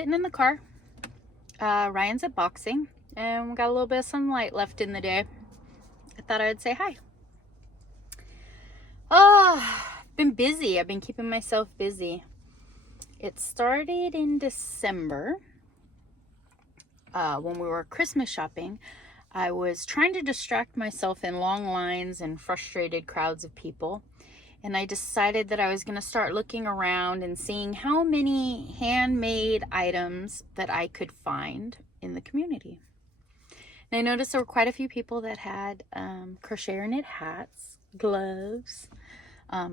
sitting in the car. Ryan's at boxing, and we got a little bit of sunlight left in the day. I thought I'd say hi. Oh, been busy. I've been keeping myself busy. It started in December when we were Christmas shopping. I was trying to distract myself in long lines and frustrated crowds of people. And I decided that I was going to start looking around and seeing how many handmade items that I could find in the community. And I noticed there were quite a few people that had crochet or knit hats, gloves, a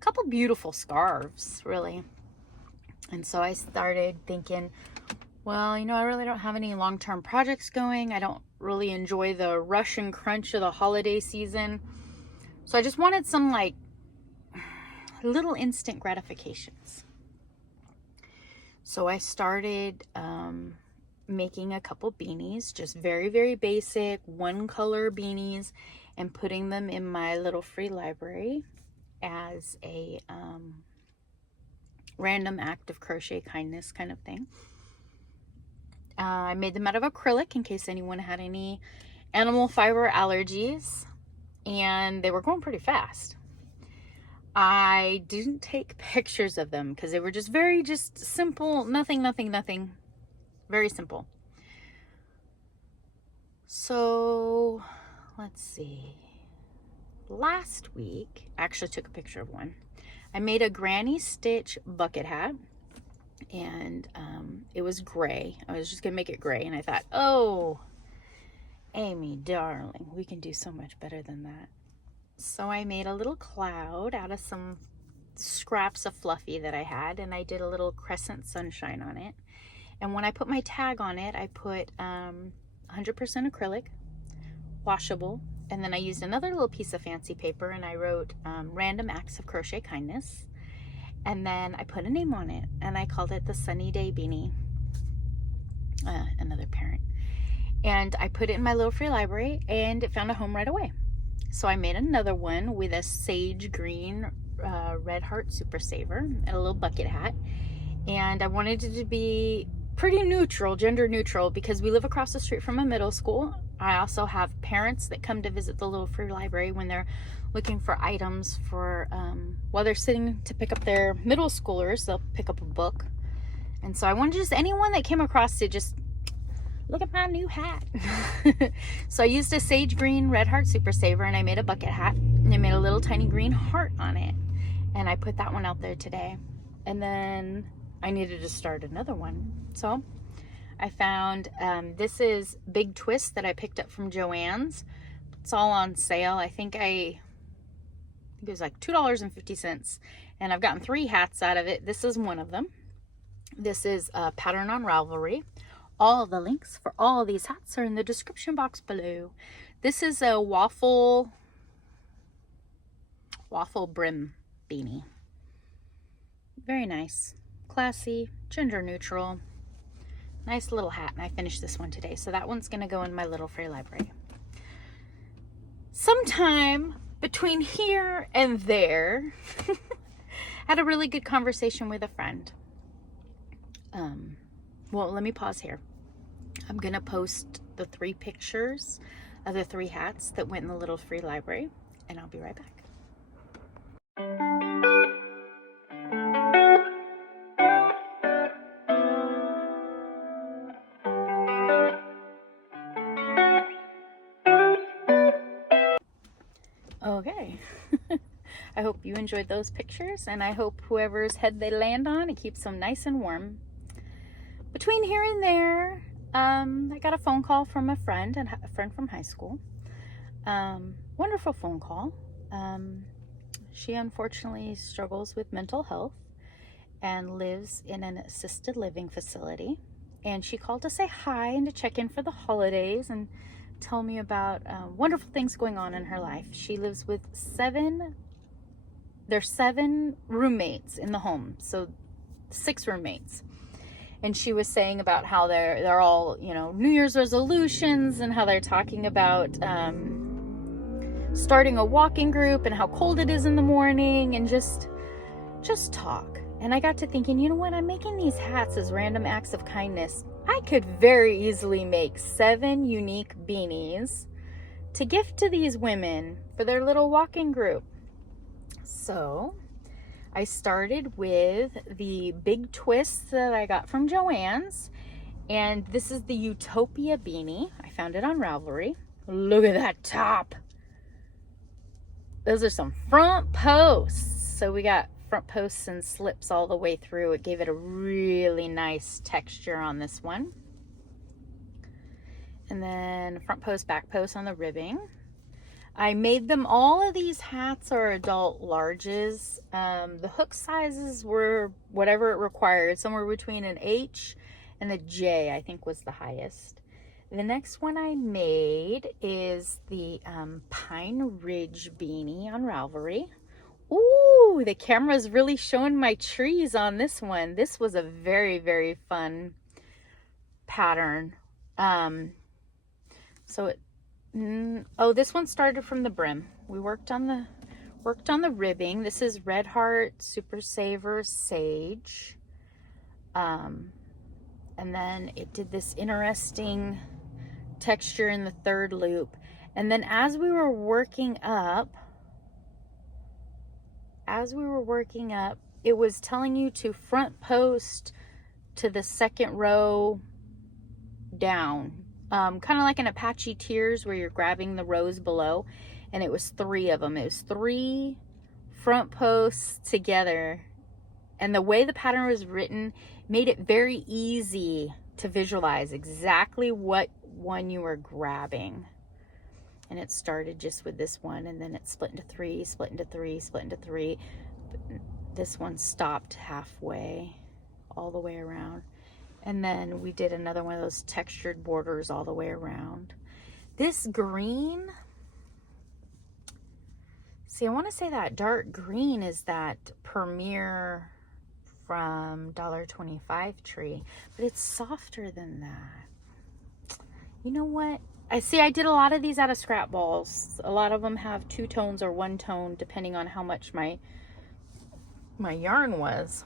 couple beautiful scarves, really. And so I started thinking, well, you know, I really don't have any long-term projects going. I don't really enjoy the rush and crunch of the holiday season. So I just wanted some like little instant gratifications. So I started making a couple beanies, just very, very basic one color beanies, and putting them in my little free library as a random act of crochet kindness kind of thing. I made them out of acrylic in case anyone had any animal fiber allergies, and they were going pretty fast. I didn't take pictures of them because they were just very simple, nothing, very simple. So let's see, last week I actually took a picture of one. I made a granny stitch bucket hat, and it was gray. I was just gonna make it gray, and I thought, oh, Amy darling, we can do so much better than that. So I made a little cloud out of some scraps of fluffy that I had, and I did a little crescent sunshine on it. And when I put my tag on it, I put 100% acrylic, washable, and then I used another little piece of fancy paper, and I wrote random acts of crochet kindness. And then I put a name on it, and I called it the Sunny Day Beanie, another parent. And I put it in my little free library, and it found a home right away. So I made another one with a sage green red heart super saver and a little bucket hat. And I wanted it to be pretty neutral, gender neutral, because we live across the street from a middle school. I also have parents that come to visit the little free library when they're looking for items for, while they're sitting to pick up their middle schoolers, they'll pick up a book. And so I wanted just anyone that came across it, just look at my new hat. So I used a sage green red heart super saver, and I made a bucket hat, and I made a little tiny green heart on it. And I put that one out there today. And then I needed to start another one. So I found, this is Big Twist that I picked up from Joann's. It's all on sale. I think it was like $2.50, and I've gotten 3 hats out of it. This is one of them. This is a pattern on Ralvery. All the links for all these hats are in the description box below. This is a waffle brim beanie. Very nice, classy, gender neutral, nice little hat. And I finished this one today, so that one's gonna go in my little free library. Sometime between here and there, had a really good conversation with a friend. Well, let me pause here. I'm gonna post the 3 pictures of the 3 hats that went in the little free library, and I'll be right back. Okay. I hope you enjoyed those pictures, and I hope whoever's head they land on, it keeps them nice and warm. Between here and there, I got a phone call from a friend from high school. Wonderful phone call. She unfortunately struggles with mental health and lives in an assisted living facility. And she called to say hi and to check in for the holidays and tell me about wonderful things going on in her life. She lives with 7 roommates in the home, so 6 roommates. And she was saying about how they're all, you know, New Year's resolutions, and how they're talking about starting a walking group, and how cold it is in the morning, and just talk. And I got to thinking, you know what? I'm making these hats as random acts of kindness. I could very easily make 7 unique beanies to gift to these women for their little walking group. So I started with the big twist that I got from Joann's. And this is the Utopia beanie. I found it on Ralvery. Look at that top. Those are some front posts. So we got front posts and slips all the way through. It gave it a really nice texture on this one. And then front post, back post on the ribbing. I made them, all of these hats are adult larges. The hook sizes were whatever it required, somewhere between an H and the J, I think was the highest. The next one I made is the Pine Ridge beanie on Ralvery. Ooh, the camera's really showing my trees on this one. This was a very, very fun pattern. This one started from the brim. We worked on the ribbing. This is Red Heart, Super Saver, Sage. And then it did this interesting texture in the third loop. And then as we were working up, it was telling you to front post to the second row down. Kind of like an Apache Tears where you're grabbing the rows below. And it was 3 of them. It was 3 front posts together. And the way the pattern was written made it very easy to visualize exactly what one you were grabbing. And it started just with this one, and then it split into 3, split into 3, split into 3. This one stopped halfway, all the way around. And then we did another one of those textured borders all the way around. This green, see, I want to say that dark green is that Premier from $1.25 tree, but it's softer than that. You know what? I did a lot of these out of scrap balls. A lot of them have 2 tones or 1 tone, depending on how much my yarn was.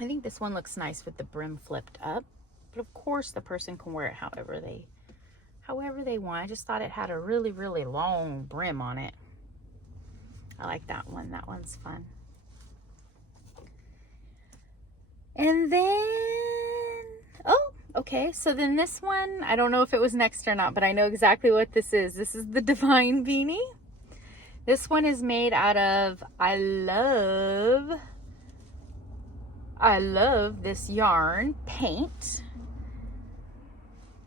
I think this one looks nice with the brim flipped up, but of course the person can wear it however they want. I just thought it had a really, really long brim on it. I like that one. That one's fun. And then, okay, so then this one, I don't know if it was next or not, but I know exactly what this is. This is the Devine beanie. This one is made out of, I love this yarn, Paint.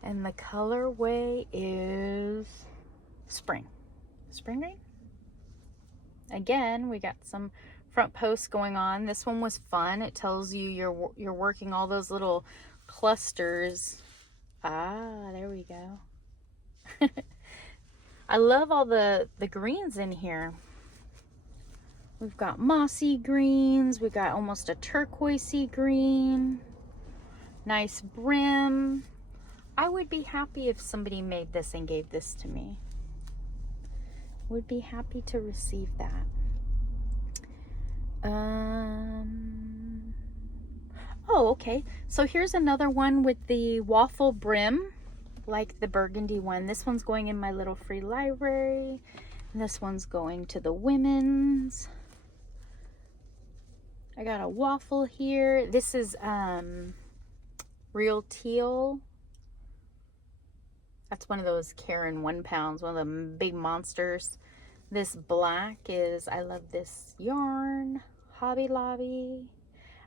And the colorway is Spring Green. Again, we got some front posts going on. This one was fun. It tells you you're working all those little clusters. There we go. I love all the greens in here. We've got mossy greens. We've got almost a turquoisey green. Nice brim. I would be happy if somebody made this and gave this to me. Would be happy to receive that. Okay. So here's another one with the waffle brim, like the burgundy one. This one's going in my little free library. And this one's going to the women's. I got a waffle here. This is real teal. That's one of those Karen 1 pounds, one of the big monsters. This black is, I love this yarn, Hobby Lobby.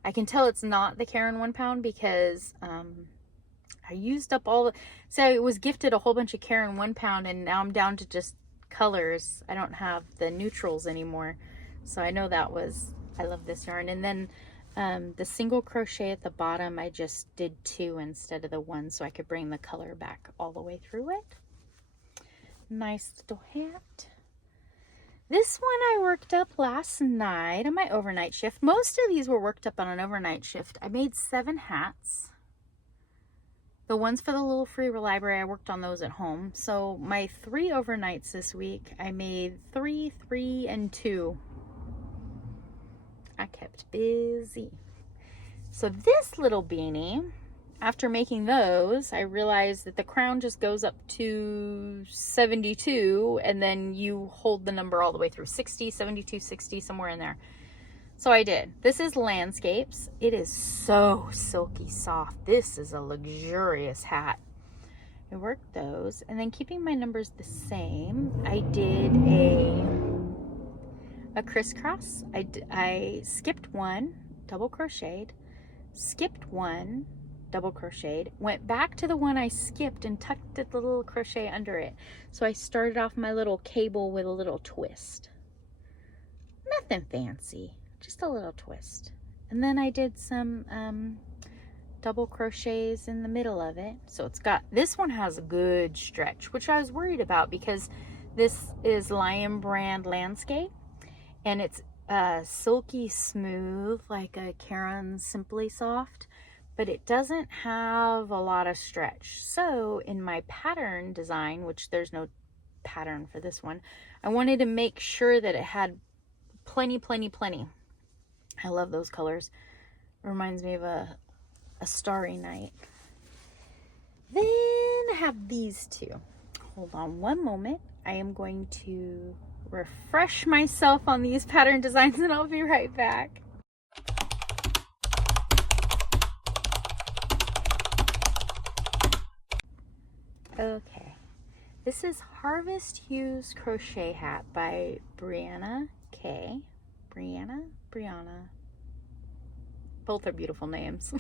I can tell it's not the Karen 1 pound because I used up all the, so it was gifted a whole bunch of Karen 1 pound and now I'm down to just colors. I don't have the neutrals anymore. So I know that was, I love this yarn. And then the single crochet at the bottom, I just did 2 instead of the 1 so I could bring the color back all the way through it. Nice little hat. This one I worked up last night on my overnight shift. Most of these were worked up on an overnight shift. I made 7 hats. The ones for the little free library, I worked on those at home. So my 3 overnights this week, I made 3, 3, and 2. I kept busy. So this little beanie, after making those, I realized that the crown just goes up to 72, and then you hold the number all the way through 60, 72, 60, somewhere in there. So I did. This is Landscapes. It is so silky soft. This is a luxurious hat. I worked those, and then keeping my numbers the same, I did a crisscross. I skipped one, double crocheted, skipped one, double crocheted, went back to the one I skipped and tucked the little crochet under it. So I started off my little cable with a little twist. Nothing fancy, just a little twist. And then I did some double crochets in the middle of it. So it's got, this one has a good stretch, which I was worried about because this is Lion Brand Landscape, and it's silky smooth like a Caron Simply Soft, but it doesn't have a lot of stretch. So in my pattern design, which there's no pattern for this one, I wanted to make sure that it had plenty. I love those colors. Reminds me of a starry night. Then I have these two. Hold on one moment. I am going to refresh myself on these pattern designs and I'll be right back. Okay, this is Harvest Hues Crochet Hat by Brianna K. Brianna? Both are beautiful names.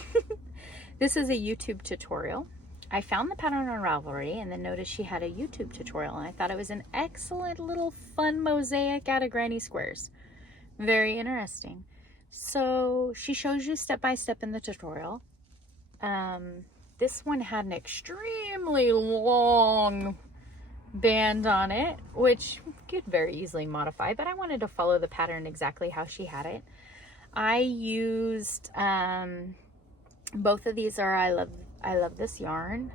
This is a YouTube tutorial. I found the pattern on Ralvery and then noticed she had a YouTube tutorial, and I thought it was an excellent little fun mosaic out of granny squares. Very interesting. So she shows you step by step in the tutorial. This one had an extremely long band on it, which you could very easily modify, but I wanted to follow the pattern exactly how she had it. I used both of these are I love this yarn.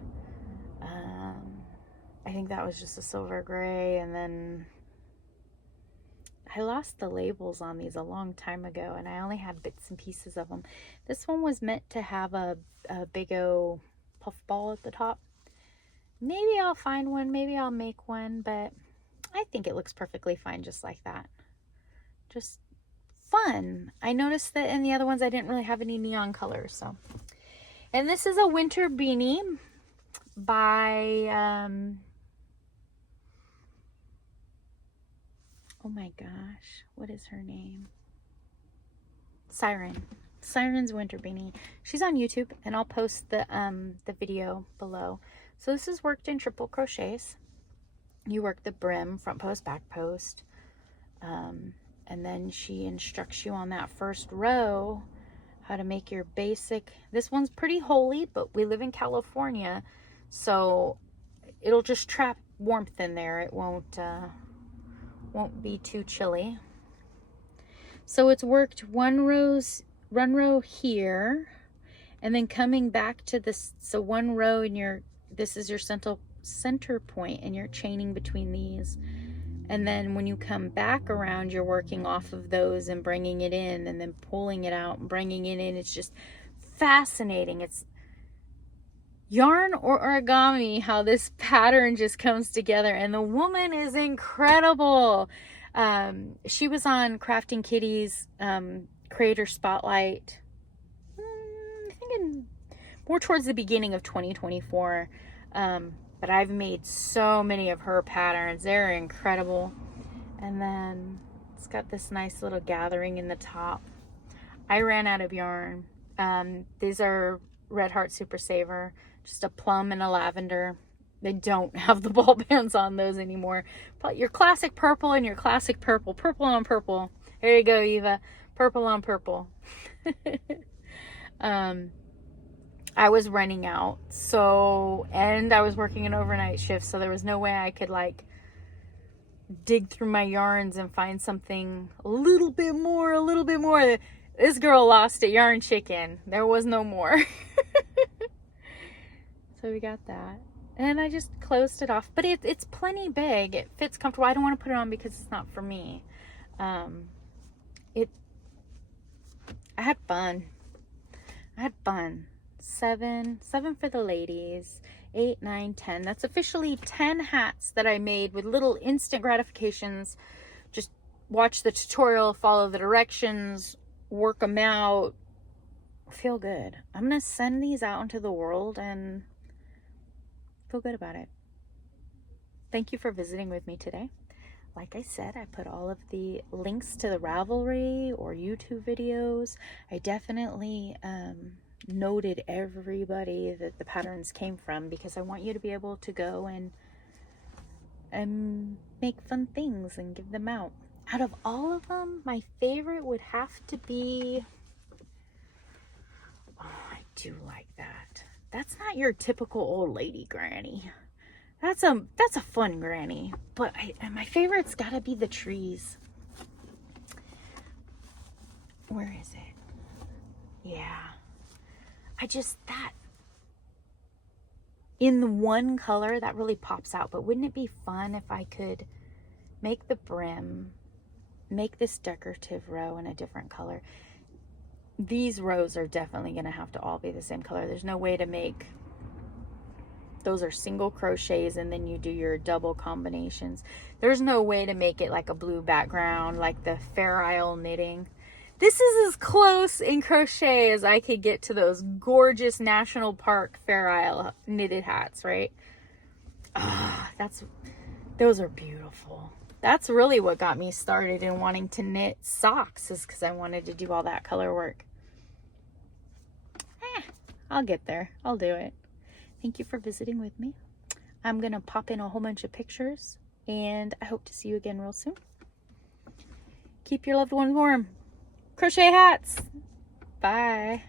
I think that was just a silver gray, and then I lost the labels on these a long time ago and I only had bits and pieces of them. This one was meant to have a big O puff ball at the top. Maybe I'll find one, maybe I'll make one, but I think it looks perfectly fine just like that. Just fun. I noticed that in the other ones I didn't really have any neon colors. So, and this is a winter beanie by oh my gosh, what is her name? Siren's winter beanie. She's on YouTube, and I'll post the video below. So this is worked in triple crochets. You work the brim, front post, back post, and then she instructs you on that first row how to make your basic. This one's pretty holey, but we live in California, so it'll just trap warmth in there. It won't be too chilly. So it's worked one row here, and then coming back to this, so one row in this is your center point, and you're chaining between these, and then when you come back around, you're working off of those and bringing it in, and then pulling it out and bringing it in. It's just fascinating. It's yarn or origami how this pattern just comes together, and the woman is incredible. She was on Crafting Kitty's Creator Spotlight, I think more towards the beginning of 2024, but I've made so many of her patterns. They're incredible. And then it's got this nice little gathering in the top. I ran out of yarn. These are Red Heart Super Saver, just a plum and a lavender. They don't have the ball bands on those anymore. But your classic purple and your classic purple. Purple on purple. There you go, Eva. Purple on purple. I was running out, and I was working an overnight shift, so there was no way I could like dig through my yarns and find something a little bit more. This girl lost it, Yarn Chicken. There was no more. So we got that. And I just closed it off. But it's plenty big. It fits comfortable. I don't want to put it on because it's not for me. I had fun. I had fun. 7 for the ladies, 8, 9, 10. That's officially 10 hats that I made with little instant gratifications. Just watch the tutorial, follow the directions, work them out, feel good. I'm gonna send these out into the world and feel good about it. Thank you for visiting with me today. Like I said, I put all of the links to the Ralvery or YouTube videos. I definitely noted everybody that the patterns came from, because I want you to be able to go and make fun things and give them out. Out of all of them, my favorite would have to be, oh, I do like that. That's not your typical old lady granny. That's a fun granny, but my favorite's gotta be the trees. Where is it? Yeah, that in the one color that really pops out. But wouldn't it be fun if I could make the brim, make this decorative row in a different color? These rows are definitely gonna have to all be the same color. There's no way to make, those are single crochets and then you do your double combinations. There's no way to make it like a blue background like the Fair Isle knitting. This is as close in crochet as I could get to those gorgeous National Park Fair Isle knitted hats, right? Ah, those are beautiful. That's really what got me started in wanting to knit socks, is because I wanted to do all that color work. I'll get there. I'll do it. Thank you for visiting with me. I'm going to pop in a whole bunch of pictures, and I hope to see you again real soon. Keep your loved ones warm. Crochet hats. Bye.